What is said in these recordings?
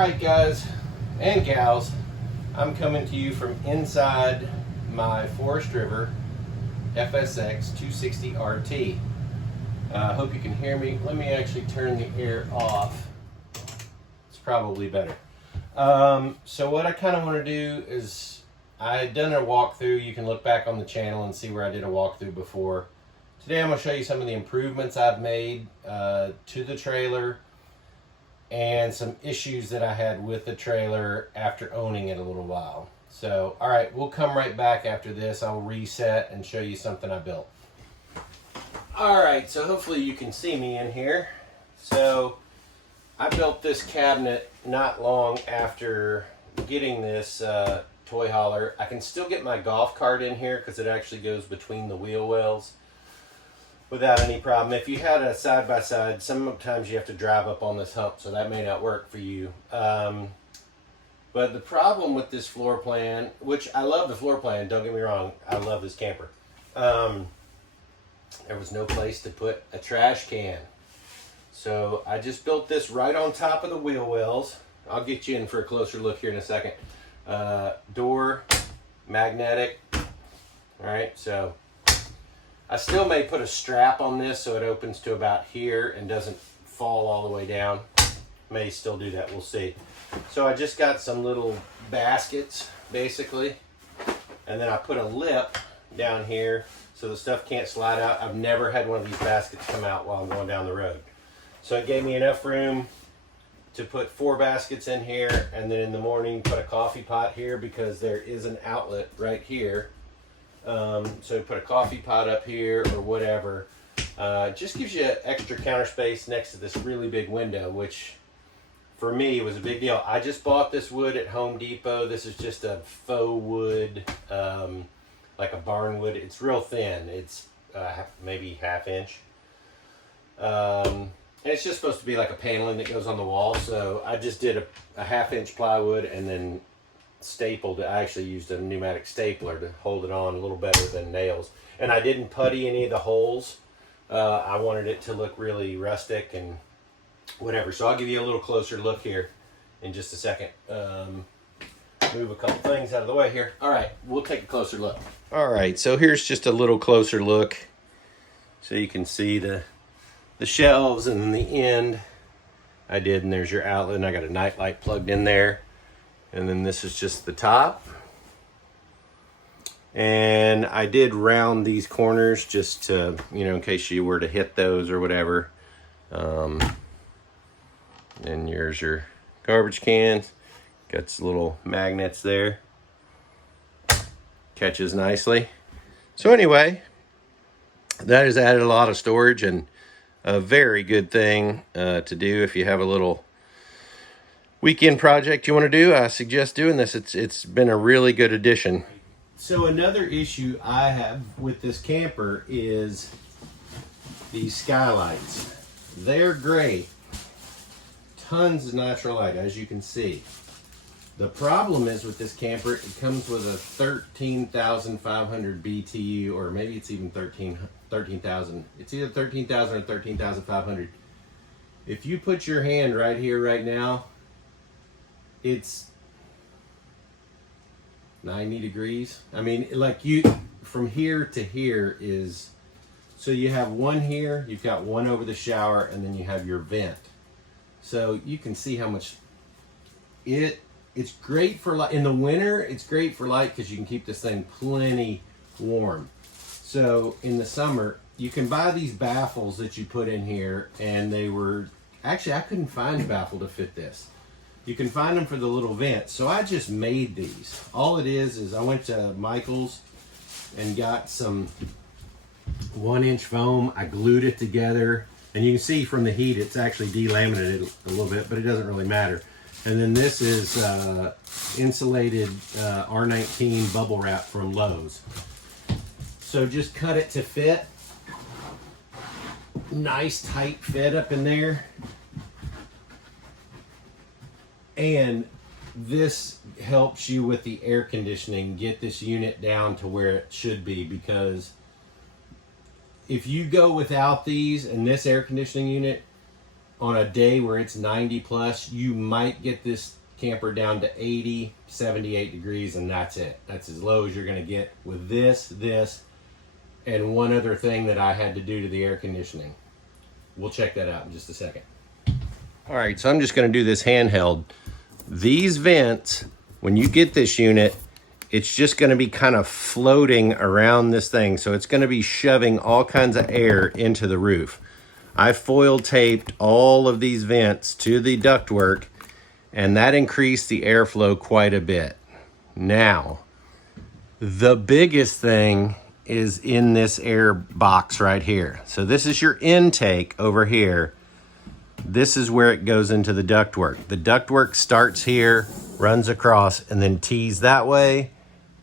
Alright guys and gals, I'm coming to you from inside my Forest River FSX 260 RT. I hope you can hear me. Let me actually turn the air off. It's probably better. So what I kind of want to do is, I had done a walkthrough. You can look back on the channel and see where I did a walkthrough before. Today I'm going to show you some of the improvements I've made to the trailer and some issues that I had with the trailer after owning it a little while. So, alright, we'll come right back after this. I'll reset and show you something I built. Alright, so hopefully you can see me in here. So, I built this cabinet not long after getting this toy hauler. I can still get my golf cart in here because it actually goes between the wheel wells without any problem. If you had a side-by-side, sometimes you have to drive up on this hump, so that may not work for you. But the problem with this floor plan, which I love the floor plan, don't get me wrong, I love this camper. There was no place to put a trash can. So I just built this right on top of the wheel wells. I'll get you in for a closer look here in a second. Door, magnetic. All right, so I still may put a strap on this so it opens to about here and doesn't fall all the way down. May still do that, we'll see. So I just got some little baskets, basically. And then I put a lip down here so the stuff can't slide out. I've never had one of these baskets come out while I'm going down the road. So it gave me enough room to put 4 baskets in here, and then in the morning put a coffee pot here because there is an outlet right here. So put a coffee pot up here or whatever. Just gives you extra counter space next to this really big window, which for me was a big deal. I just bought this wood at Home Depot. This is just a faux wood, like a barn wood. It's real thin. It's maybe ½ inch. And it's just supposed to be like a paneling that goes on the wall. So I just did a ½ inch plywood and then stapled it. I actually used a pneumatic stapler to hold it on a little better than nails. And I didn't putty any of the holes. I wanted it to look really rustic and whatever. So I'll give you a little closer look here in just a second. Move a couple things out of the way here. All right, we'll take a closer look. All right, so here's just a little closer look so you can see the shelves and then the end I did, and there's your outlet, and I got a night light plugged in there. And then this is just the top. And I did round these corners just to, you know, in case you were to hit those or whatever. And here's your garbage cans. Got some little magnets there. Catches nicely. So anyway, that has added a lot of storage and a very good thing to do if you have a little weekend project you want to do. I suggest doing this. It's been a really good addition. So another issue I have with this camper is these Skylights. They're great. Tons of natural light, as you can see. The problem is with this camper, it comes with a 13,500 BTU, or maybe it's even 13,000. It's either 13,000 or 13,500. If you put your hand right here right now, it's 90 degrees. I mean, like from here to here is, so you have one here, you've got one over the shower, and then you have your vent. So you can see how much it's great for light. In the winter, it's great for light because you can keep this thing plenty warm. So in the summer, you can buy these baffles that you put in here, and they were, actually I couldn't find a baffle to fit this. You can find them for the little vent. So I just made these. All it is I went to Michael's and got some 1-inch foam. I glued it together. And you can see from the heat, it's actually delaminated a little bit, but it doesn't really matter. And then this is insulated R19 bubble wrap from Lowe's. So just cut it to fit. Nice tight fit up in there. And this helps you with the air conditioning, get this unit down to where it should be, because if you go without these and this air conditioning unit, on a day where it's 90 plus, you might get this camper down to 80, 78 degrees, and that's it. That's as low as you're gonna get with this, and one other thing that I had to do to the air conditioning. We'll check that out in just a second. All right, so I'm just gonna do this handheld. These vents, when you get this unit, it's just gonna be kind of floating around this thing. So it's gonna be shoving all kinds of air into the roof. I foil taped all of these vents to the ductwork, and that increased the airflow quite a bit. Now, the biggest thing is in this air box right here. So this is your intake over here. This is where it goes into the ductwork. The ductwork starts here, runs across, and then tees that way,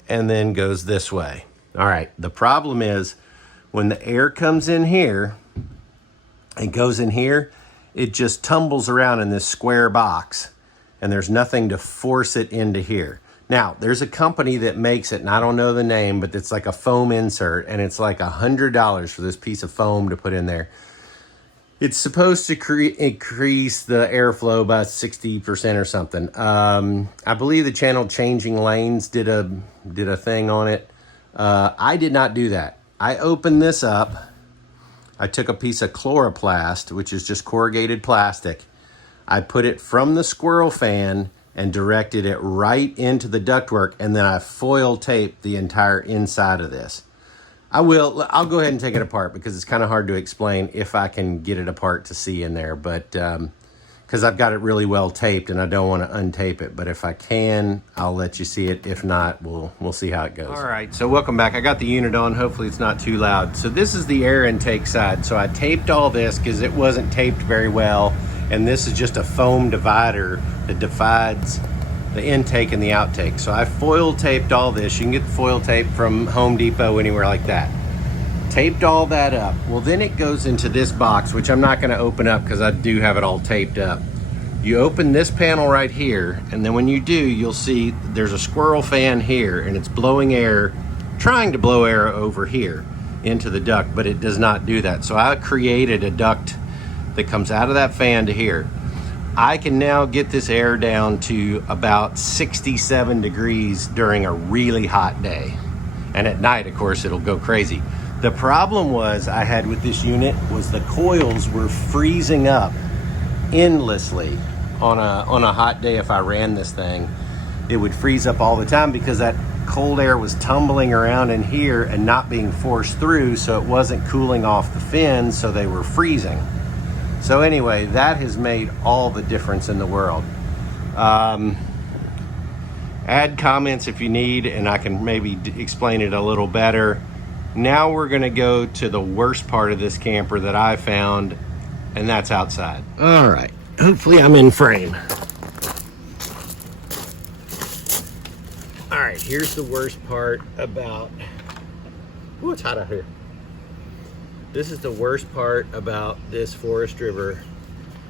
and then goes this way. All right, the problem is when the air comes in here, it goes in here, it just tumbles around in this square box, and there's nothing to force it into here. Now, there's a company that makes it, and I don't know the name, but it's like a foam insert, and it's like $100 for this piece of foam to put in there. It's supposed to increase the airflow by 60% or something. I believe the channel Changing Lanes did a thing on it. I did not do that. I opened this up. I took a piece of chloroplast, which is just corrugated plastic. I put it from the squirrel fan and directed it right into the ductwork, and then I foil taped the entire inside of this. I'll go ahead and take it apart because it's kind of hard to explain if I can get it apart to see in there, but because I've got it really well taped and I don't want to untape it, but if I can, I'll let you see it. If not, we'll see how it goes. All right, so welcome back. I got the unit on. Hopefully it's not too loud. So this is the air intake side. So I taped all this because it wasn't taped very well, and this is just a foam divider that divides the intake and the outtake. So I foil taped all this. You can get the foil tape from Home Depot, anywhere like that. Taped all that up. Well, then it goes into this box, which I'm not going to open up because I do have it all taped up. You open this panel right here, and then when you do, you'll see there's a squirrel fan here, and it's blowing air, trying to blow air over here into the duct, but it does not do that. So I created a duct that comes out of that fan to here. I can now get this air down to about 67 degrees during a really hot day. And at night, of course, it'll go crazy. The problem I had with this unit was the coils were freezing up endlessly on a hot day. If I ran this thing, it would freeze up all the time because that cold air was tumbling around in here and not being forced through, so it wasn't cooling off the fins, so they were freezing. So anyway, that has made all the difference in the world. Add comments if you need, and I can maybe explain it a little better. Now we're gonna go to the worst part of this camper that I found, and that's outside. All right, hopefully I'm in frame. All right, here's the worst part about, ooh, it's hot out here. This is the worst part about this Forest River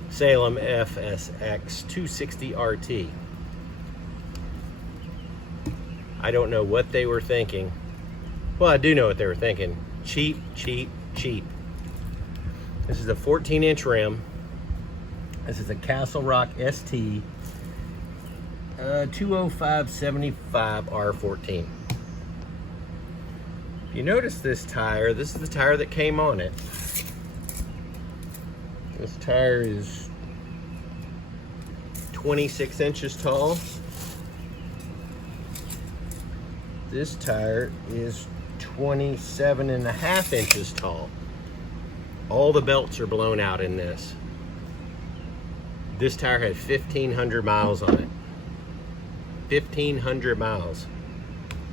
Salem FSX 260 RT. I don't know what they were thinking. Well, I do know what they were thinking. Cheap, cheap, cheap. This is a 14-inch rim. This is a Castle Rock ST 205/75 R14. You notice this tire, this is the tire that came on it. This tire is 26 inches tall. This tire is 27.5 inches tall. All the belts are blown out in this. This tire had 1,500 miles on it. 1,500 miles.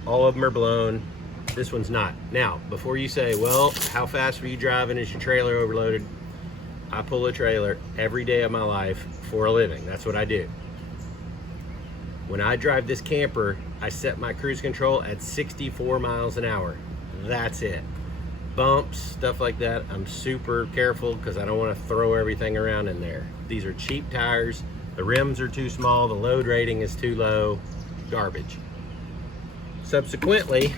All of them are blown. This one's not. Now, before you say, well, how fast were you driving? Is your trailer overloaded? I pull a trailer every day of my life for a living. That's what I do. When I drive this camper, I set my cruise control at 64 miles an hour. That's it. Bumps, stuff like that, I'm super careful because I don't want to throw everything around in there. These are cheap tires. The rims are too small. The load rating is too low. Garbage. Subsequently,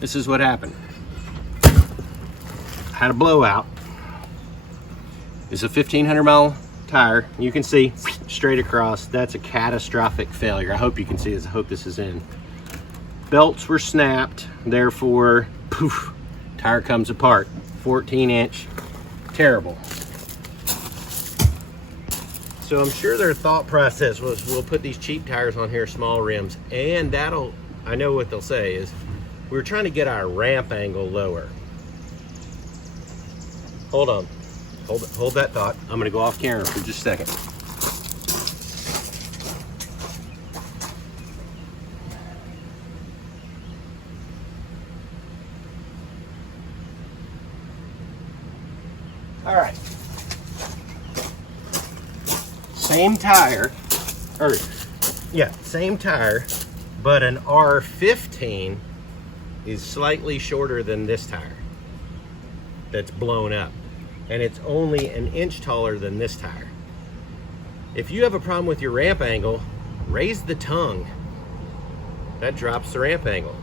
this is what happened. had a blowout. It's a 1,500 mile tire. You can see straight across, that's a catastrophic failure. I hope you can see this. I hope this is in. Belts were snapped, therefore, poof, tire comes apart. 14-inch, terrible. So I'm sure their thought process was, we'll put these cheap tires on here, small rims, and that'll, I know what they'll say is, we're trying to get our ramp angle lower. Hold on, hold that thought. I'm gonna go off camera for just a second. All right, same tire, same tire, but an R15 is slightly shorter than this tire that's blown up, and it's only an inch taller than this tire. If you have a problem with your ramp angle, raise the tongue. That drops the ramp angle.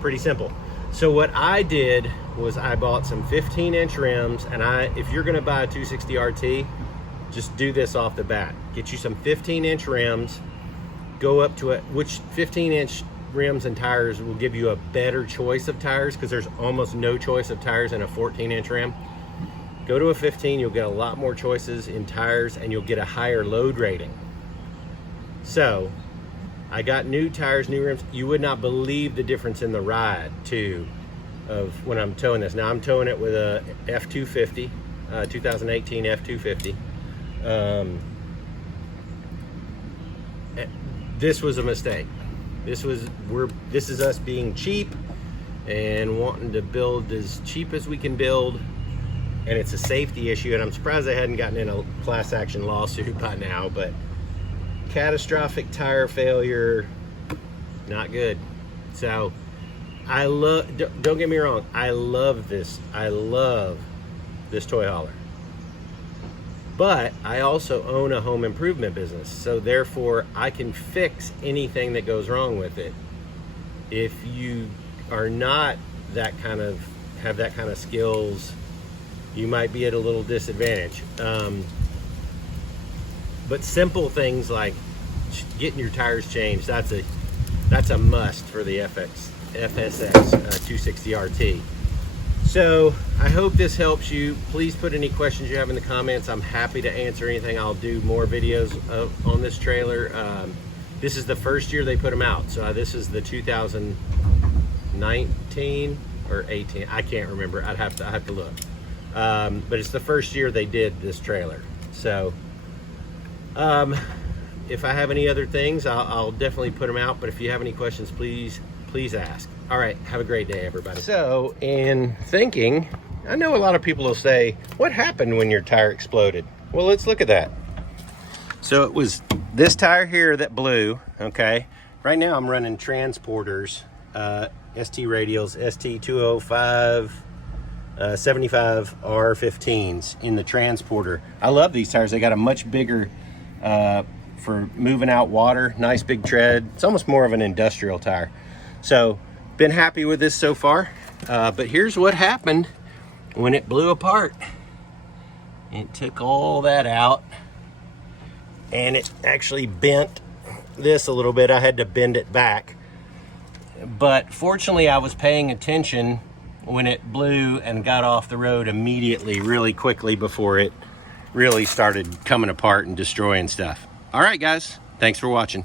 Pretty simple. So what I did was I bought some 15-inch rims, and if you're gonna buy a 260 RT, just do this off the bat. Get you some 15-inch rims, go up to which 15-inch rims and tires will give you a better choice of tires, because there's almost no choice of tires in a 14-inch rim. Go to a 15, you'll get a lot more choices in tires, and you'll get a higher load rating. So I got new tires, new rims. You would not believe the difference in the ride too of when I'm towing this. Now I'm towing it with a F250, 2018 F250. This was a mistake. This is us being cheap and wanting to build as cheap as we can build, and it's a safety issue, and I'm surprised I hadn't gotten in a class action lawsuit by now, but catastrophic tire failure, not good. So don't get me wrong, I love this toy hauler, but I also own a home improvement business, so therefore I can fix anything that goes wrong with it. If you are not have that kind of skills, you might be at a little disadvantage. But simple things like getting your tires changed, that's a must for the FSX 260 RT. So I hope this helps you. Please put any questions you have in the comments. I'm happy to answer anything. I'll do more videos on this trailer. This is the first year they put them out. So this is the 2019 or 18. I can't remember. I have to look. But it's the first year they did this trailer. So if I have any other things, I'll definitely put them out. But if you have any questions, please ask. All right, have a great day, everybody. So in thinking, I know a lot of people will say, what happened when your tire exploded? Well, let's look at that. So it was this tire here that blew, okay? Right now I'm running transporters, ST radials, ST205, 75 R15s in the transporter. I love these tires. They got a much bigger, for moving out water, nice big tread. It's almost more of an industrial tire. So been happy with this so far, but here's what happened when it blew apart. It took all that out, and it actually bent this a little bit. I had to bend it back, but fortunately I was paying attention when it blew and got off the road immediately, really quickly, before it really started coming apart and destroying stuff. All right, guys, thanks for watching.